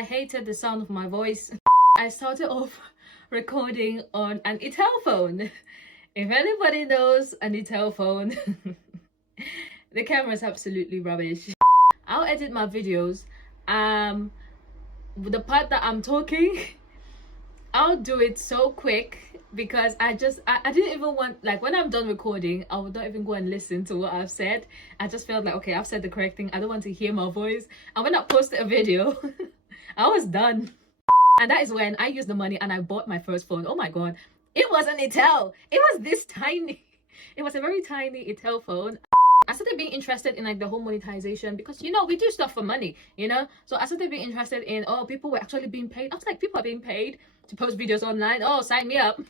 I hated the sound of my voice. I started off recording on an Itel phone. If anybody knows an Itel phone, the camera is absolutely rubbish. I'll edit my videos. The part that I'm talking, I'll do it so quick because I didn't even want, like, when I'm done recording, I would not even go and listen to what I've said. I just felt like, okay, I've said the correct thing. I don't want to hear my voice. And when I posted a video, I was done. And that is when I used the money and I bought my first phone. Oh my god, it was an Itel. It was this tiny. It was a very tiny Itel phone. I started being interested in, like, the whole monetization because, you know, we do stuff for money, you know. So I started being interested in, oh, people were actually being paid. I was like, people are being paid to post videos online. Oh, sign me up.